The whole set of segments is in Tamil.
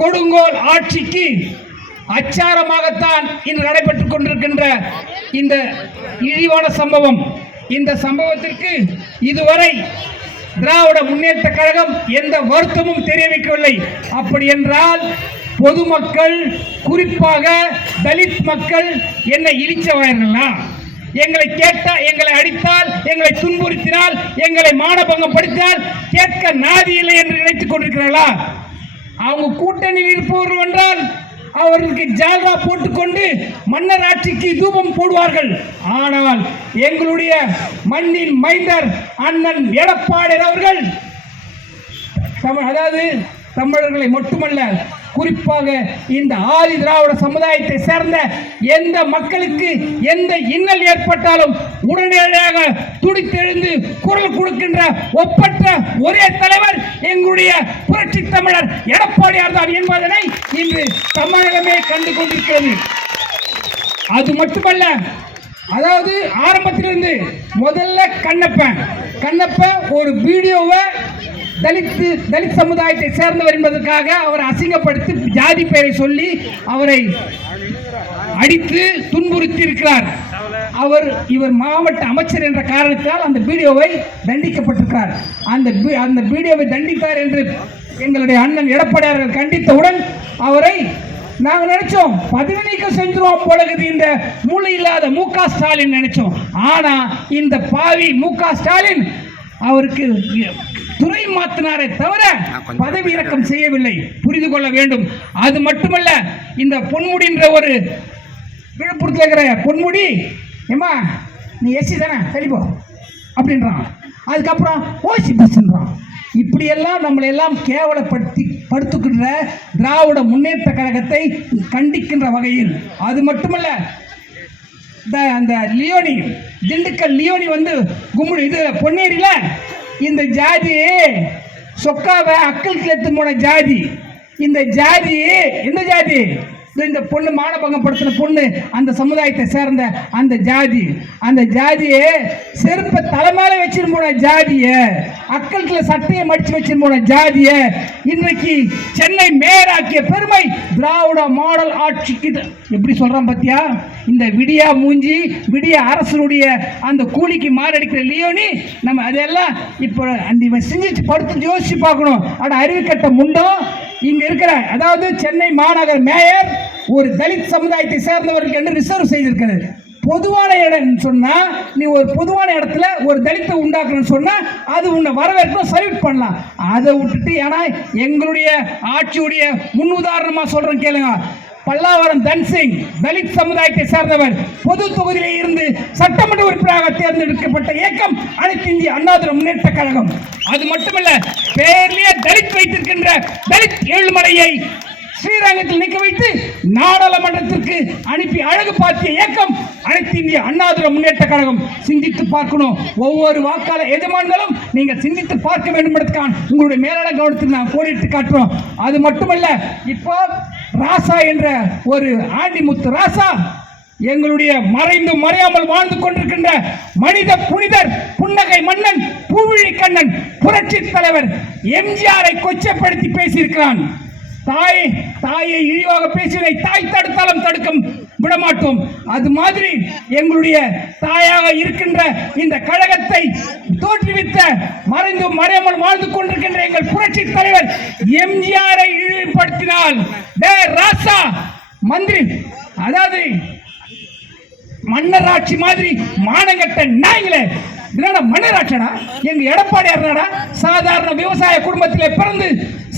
கொடுங்கோல் ஆட்சிக்கு அச்சாரமாகத்தான் இன்று நடைபெற்றுக் கொண்டிருக்கின்ற இந்த இழிவான சம்பவம். இந்த சம்பவத்திற்கு இதுவரை திராவிட முன்னேற்ற கழகம் எந்த வருத்தமும் தெரிவிக்கவில்லை. அப்படி என்றால் பொதுமக்கள், குறிப்பாக தலித் மக்கள் என்ன இழிச்சவாயர்களா? எங்களை கேட்டால், எங்களை அடித்தால், எங்களை துன்புறுத்தினால், எங்களை மானபங்கம் படுத்தினால் கேட்க நாதி இல்லை என்று நினைத்துக் கொண்டிருக்கிறார்களா? அவங்க கூட்டணியில் இருப்பவர்கள் என்றால் அவர்களுக்கு ஜால்ரா போட்டுக்கொண்டு மன்னர் ஆட்சிக்கு தூபம் போடுவார்கள். ஆனால் எங்களுடைய மண்ணின் மைந்தர் அண்ணன் எடப்பாடி அவர்கள் அதாவது தமிழர்களை மட்டுமல்ல, குறிப்பாக இந்த ஆதி திராவிட சமுதாயத்தை சேர்ந்த எந்த மக்களுக்கு எந்த இன்னல் ஏற்பட்டாலும் உடனடியாக துடித்தெழுந்து குரல் கொடுக்கின்ற ஒப்பற்ற ஒரே தலைவர் எங்களுடைய புரட்சி தமிழர் எடப்பாடியார் தான் என்பதனை இன்று தமிழகமே கண்டு கொண்டிருக்கிறது. அது மட்டுமல்ல, அதாவது ஆரம்பத்திலிருந்து முதல்ல கண்ணப்ப ஒரு வீடியோவை தலித் சமுதாயத்தை சேர்ந்தவர் என்பதற்காக அவரை அசிங்கப்படுத்தி ஜாதி பெயரை சொல்லி அவரை அடித்து துன்புறுத்தி இருக்கிறார். இவர் மாவட்ட அமைச்சர் என்ற காரணத்தால் அந்த வீடியோவை தண்டிக்கப்பட்டிருக்கிறார். அந்த வீடியோவை தண்டித்தார் என்று எங்களுடைய அண்ணன் எடப்பாடியார்கள் கண்டித்தவுடன் அவரை நாங்கள் நினைச்சோம் பதவி நீக்கம் செஞ்சிருவோம் போலகுது இந்த மூளை இல்லாத மு.க. ஸ்டாலின் நினைச்சோம். ஆனா இந்த பாவி மு.க. ஸ்டாலின் அவருக்கு துறை மாத்தினாரே தவிர பதவி இறக்கம் செய்யவில்லை. புரிந்து கொள்ள வேண்டும். அது மட்டுமல்ல, இந்த பொன்முடின்ற ஒரு விழுப்புரத்தில் இருக்கிற பொன்முடி, ஏமா நீ எஸ்சி தானே தெளிப்போ அப்படின்றான். அதுக்கப்புறம் ஓசி பஸ்ன்றான். இப்படியெல்லாம் நம்மளை எல்லாம் படுத்துக்கின்ற திராவிட முன்னேற்ற கழகத்தை கண்டிக்கின்ற வகையில், அது மட்டுமல்ல, அந்த லியோனி, திண்டுக்கல் லியோனி வந்து இது பொன்னேரியில இந்த ஜாதி சொக்காவை அக்கலுக்கு எடுத்து போன ஜாதி, இந்த ஜாதி எந்த ஜாதி? இந்த பொண்ணு மானபங்கம் படுத்தின பொண்ணு அந்த சமுதாயத்தை சேர்ந்த அந்த ஜாதியை செருப்பை தலைமையில வச்சிரு போன ஜாதிய, அக்கல்ல சட்டையை மடிச்சு வச்சிரு போன ஜாதிய இன்றைக்கு சென்னை மேயராக்கிய பெருமை திராவிட மாடல் ஆட்சிக்கு. எப்படி சொல்றான் பத்தியா? இந்த விடியா மூஞ்சி, விடிய அரசனுடைய அந்த கூலிக்கு மாரடிக்கிற லியோனி நம்ம அதெல்லாம் இப்போ அந்த செஞ்சு படுத்து யோசிச்சு பார்க்கணும். அட அறிவுக்கட்ட முண்டம் இங்க இருக்கிற, அதாவது சென்னை மாநகர மேயர் ஒரு தலித் சமுதாயத்தை சேர்ந்தவர்களுக்கு என்று ரிசர்வ் செய்திருக்கிறது. பொதுவான இடம் சொன்னா, நீ ஒரு பொதுவான இடத்துல ஒரு தலித்தை உண்டாக்குறன்னு சொன்னா அது உன்னை வரவேற்கும், சல்யூட் பண்ணலாம். அதை விட்டுட்டு, ஏன்னா எங்களுடைய ஆட்சியுடைய முன் உதாரணமா சொல்றேன் கேளுங்க. பல்லாவரம் தன்சிங் தலித் சமுதாயத்தை சேர்ந்தவர், பொது தொகுதியிலே இருந்து சட்டமன்ற உறுப்பினராக தேர்ந்தெடுக்கப்பட்ட இயக்கம் அனைத்து இந்திய அண்ணா திராவிட முன்னேற்ற கழகம். அது மட்டுமல்ல, பேர்லயே தலித் வைத்திருக்கின்ற தலித் ஏழுமலையை ஸ்ரீரங்கத்தில் நிற்க வைத்து நாடாளுமன்றத்திற்கு அனுப்பி அழகு பார்த்திய இயக்கம் அனைத்து இந்திய அண்ணா திராவிட முன்னேற்ற கழகம். சிந்தித்து பார்க்கணும். ஒவ்வொரு வாக்காளர் எஜமான்களும் நீங்கள் சிந்தித்து பார்க்க வேண்டும் என்பதற்கான உங்களுடைய மேலான கவனத்தில் நான் கோடிட்டு காட்டுறோம். அது மட்டுமல்ல, இப்போ ராசா என்ற ஒரு ஆண்டிமுத்து ராசா எங்களுடைய மறைந்து மறையாமல் வாழ்ந்து கொண்டிருக்கின்ற மனித புனிதர், புன்னகை மன்னன், பூவிழி கண்ணன், புரட்சி தலைவர் எம்ஜிஆரை கொச்சப்படுத்தி பேசியிருக்கிறான். தாயை இழிவாக பேசியதை தாய் தடுத்தாலும் தடுக்க விடமாட்டோம். அது மாதிரி எங்களுடைய தாயாக இருக்கின்ற இந்த கழகத்தை தோற்றுவித்த மறைந்து மறையாமல் வாழ்ந்து கொண்டிருக்கின்ற எங்கள் புரட்சி தலைவர் எம்ஜிஆரை இழிவுபடுத்தினால் ராசா மந்திரி, அதாவது மன்னர் ஆட்சி மாதிரி மானங்கட்ட நாய்களே, மன்னராட்சடா எங்க எடப்பாடியார் சாதாரண விவசாய குடும்பத்திலே பிறந்து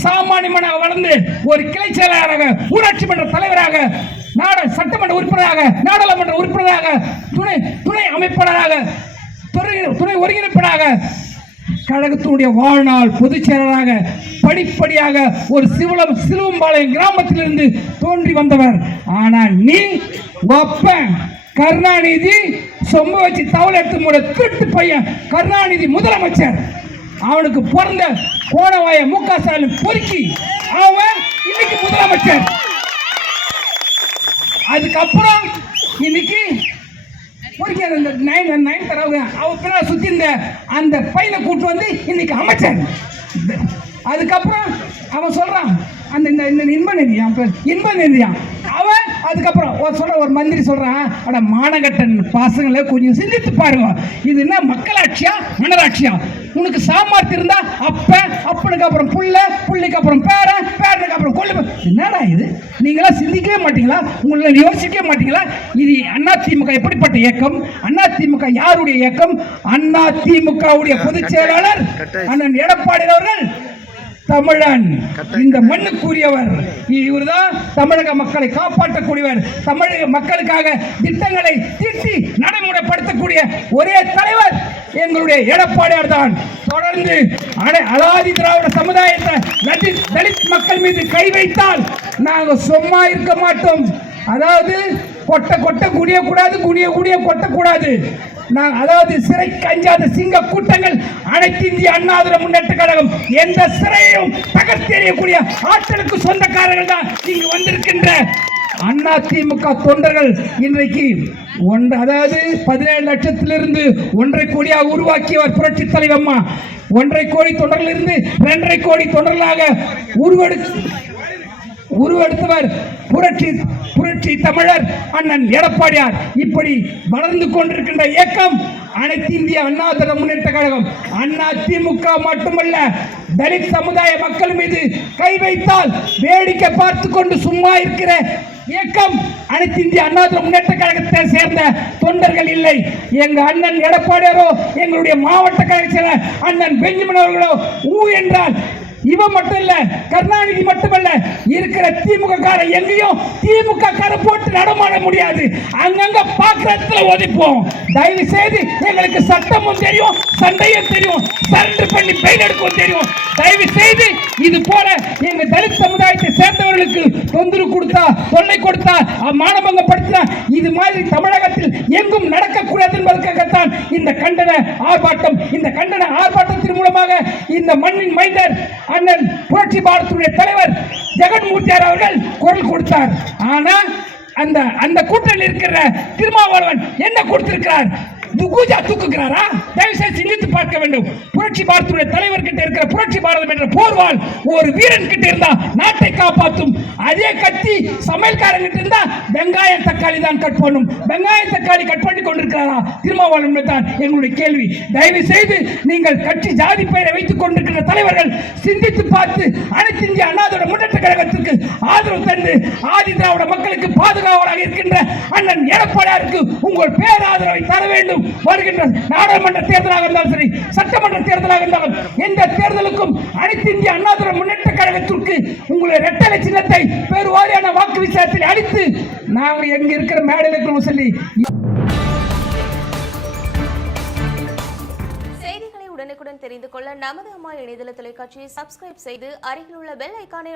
சாமானியமனாக வளர்ந்து ஒரு கிளை செயலாளராக, ஊராட்சி மன்ற தலைவராக, சட்டமன்ற உறுப்பினராக, நாடாளுமன்ற உறுப்பினராக, துணை அமைப்பாளராக, துணை ஒருங்கிணைப்பாளராக, கழகத்தினுடைய வாழ்நாள் பொதுச் செயலராக படிப்படியாக ஒரு சிலுவம்பாளையம் கிராமத்திலிருந்து தோன்றி வந்தவர். ஆனால் நீ கருணாநிதி சொம்ப வச்சு தவளை எடுத்து மூட திருட்டு பையன் கருணாநிதி முதலமைச்சர், அவனுக்கு பிறந்த கோணவாய மு.க. ஸ்டாலின் பொறுக்கி அவன் இன்னைக்கு முதலமைச்சர். அதுக்கப்புறம் இன்னைக்கு சுத்தி அந்த பையனை கூட்டு வந்து இன்னைக்கு அமைச்சர். அதுக்கப்புறம் அவன் சொல்றான் அந்த இந்த இன்ப நிதியான் இன்ப நிதியான் அவன் அதுக்கப்புறம் சொல்ற ஒரு மந்திரி சொல்றான், அட மானகட்டன் பாசங்களை கொஞ்சம் சிந்தித்து பாருங்க, இது என்ன மக்களாட்சியா மன்னராட்சியா? உனக்கு சாமர்த்தியம் இருந்தா அப்பனுக்கு அப்புறம் புள்ளைக்கு அப்புறம் பேரனுக்கு அப்புறம் கொள்ளு. என்னடா இது, நீங்களா சிந்திக்கவே மாட்டீங்களா? உங்களை யோசிக்கவே மாட்டீங்களா? இது அதிமுக எப்படிப்பட்ட இயக்கம்? அதிமுக யாருடைய இயக்கம்? அதிமுகவுடைய பொதுச் செயலாளர் அண்ணன் எடப்பாடி அவர்கள் தமிழன், இந்த மண்ணுக்குரியவர். இவர்தான் தமிழக மக்களை காப்பாற்றக்கூடியவர். தமிழக மக்களுக்காக திட்டங்களை தீட்டி நடைமுறைப்படுத்தக்கூடிய ஒரே தலைவர் எங்களுடைய எடப்பாடியார் தான். தொடர்ந்து அலாதி திராவிட சமுதாயத்தை தலித் மக்கள் மீது கை வைத்தால் நாங்கள் சும்மா இருக்க மாட்டோம். அதாவது கொட்ட குடியக்கூடாது, குடிய கொட்டக்கூடாது. அதாவது சிறைக்கு அஞ்சாத சிங்க கூட்டங்கள் அனைத்து இந்திய அண்ணா திராவிட முன்னேற்ற கழகம் எந்த சிறையும் தகர்த்தெறியக்கூடிய ஆற்றலுக்கு சொந்தக்காரர்கள் தான் இங்கு வந்திருக்கின்ற அதிமுக தொண்டர்கள். இன்றைக்கு அதாவது 17 லட்சத்திலிருந்து 1.5 கோடியாக உருவாக்கியவர் புரட்சி தலைவர் அம்மா. 1.5 கோடி தொண்டர்களிலிருந்து 2.5 கோடி தொண்டர்களாக உருவெடுத்தவர் புரட்சி தமிழர் அண்ணன் எடப்பாடியார். இப்படி வளர்ந்து கொண்டிருக்கின்ற இயக்கம் அனைத்து இந்திய அண்ணா திராவிட முன்னேற்ற கழகம். அதிமுக மட்டுமல்ல, தலித் சமுதாய மக்கள் மீது கை வைத்தால் வேடிக்கை பார்த்து கொண்டு சும்மா இருக்கிற இயக்கம் அனைத்து இந்திய அண்ணா திராவிட முன்னேற்ற கழகத்தை சேர்ந்த தொண்டர்கள் இல்லை. எங்க அண்ணன் எடப்பாடியாரோ, எங்களுடைய மாவட்ட கழக செயலர் அண்ணன் பெஞ்சமின் அவர்களோ என்றால் இவன் மட்டும் இல்ல, கருணாநிதி மட்டுமல்ல, இருக்கிற திமுக கார எங்கேயும் திமுக கார போட்டு நடமாட முடியாது. அங்கங்க பாக்கிறதுல ஒதிப்போம். தயவு செய்து எங்களுக்கு சட்டமும் தெரியும், சண்டையும் தெரியும், சரண்டர் பண்ணி பெயில் எடுக்கவும் தெரியும். தயவு செய்து இது போல எங்க தலித் சமுதாயத்தை சேர்ந்தவர்களுக்கு தொந்தரவு கொடுத்தா, தொல்லை கொடுத்தா, மானபங்கப்படுத்தினா இது மாதிரி தமிழகத்தில் எங்கும் நடக்கக்கூடாது என்பதற்காகத்தான் இந்த கண்டன ஆர்ப்பாட்டம். இந்த கண்டன ஆர்ப்பாட்டத்தின் மூலமாக இந்த மண்ணின் மைந்தர் அண்ணன் புரட்சி பாரதிய தலைவர் ஜெகன்மூர்த்தியார் அவர்கள் குரல் கொடுத்தார். ஆனா அந்த கூட்டத்தில் இருக்கிற திருமாவளவன் என்ன கொடுத்திருக்கிறார்? தூக்குகிறாரா? தயவுசெய்து சிந்தித்து பார்க்க வேண்டும். புரட்சி பாரதிய தலைவர் கிட்ட இருக்கிற புரட்சி பாரதம் என்ற போர்வால் ஒரு வீரன் கிட்ட இருந்தா நாட்டை காப்பாற்றும். அதே கத்தி சமையல்காரன் கிட்ட இருந்தா வெங்காயம் தக்காளி தான் கட் பண்ணும். வெங்காயம் தக்காளி கட் பண்ணி கொண்டிருக்கிறாரா திருமாவளவன் தான் எங்களுடைய கேள்வி. தயவு செய்து நீங்கள் கட்சி ஜாதி பெயரை வைத்துக் கொண்டிருக்கிற தலைவர்கள் சிந்தித்து பார்த்து அனைத்து இந்திய அண்ணா திராவிட முன்னேற்ற கழகத்திற்கு ஆதரவு தந்து ஆதி திராவிட மக்களுக்கு பாதுகாவலாக இருக்கின்ற அண்ணன் எடப்பாடியாருக்கு உங்கள் பேராதரவை தர வேண்டும். வருகின்ற நாடாளுமன்ற தேர்தலாக இருந்தாலும் சரி, சட்டமன்ற தேர்தலாக இருந்தாலும் எந்த தேர்தலுக்கும் அனைத்து இந்திய அண்ணா திராவிட முன்னேற்ற கழகத்திற்கு உங்களுடைய இரட்டை சின்னத்தை பெருவாரியான வாக்கு வித்தியாசத்தில் அளித்து நாங்கள் எங்க இருக்கிற மேடையில் இருக்கிறோம் சொல்லி. செய்திகளை உடனுக்குடன் தெரிந்து கொள்ள நமது அம்மா இணையதள தொலைக்காட்சியை சப்ஸ்கிரைப் செய்து அருகில் உள்ள பெல் ஐகானை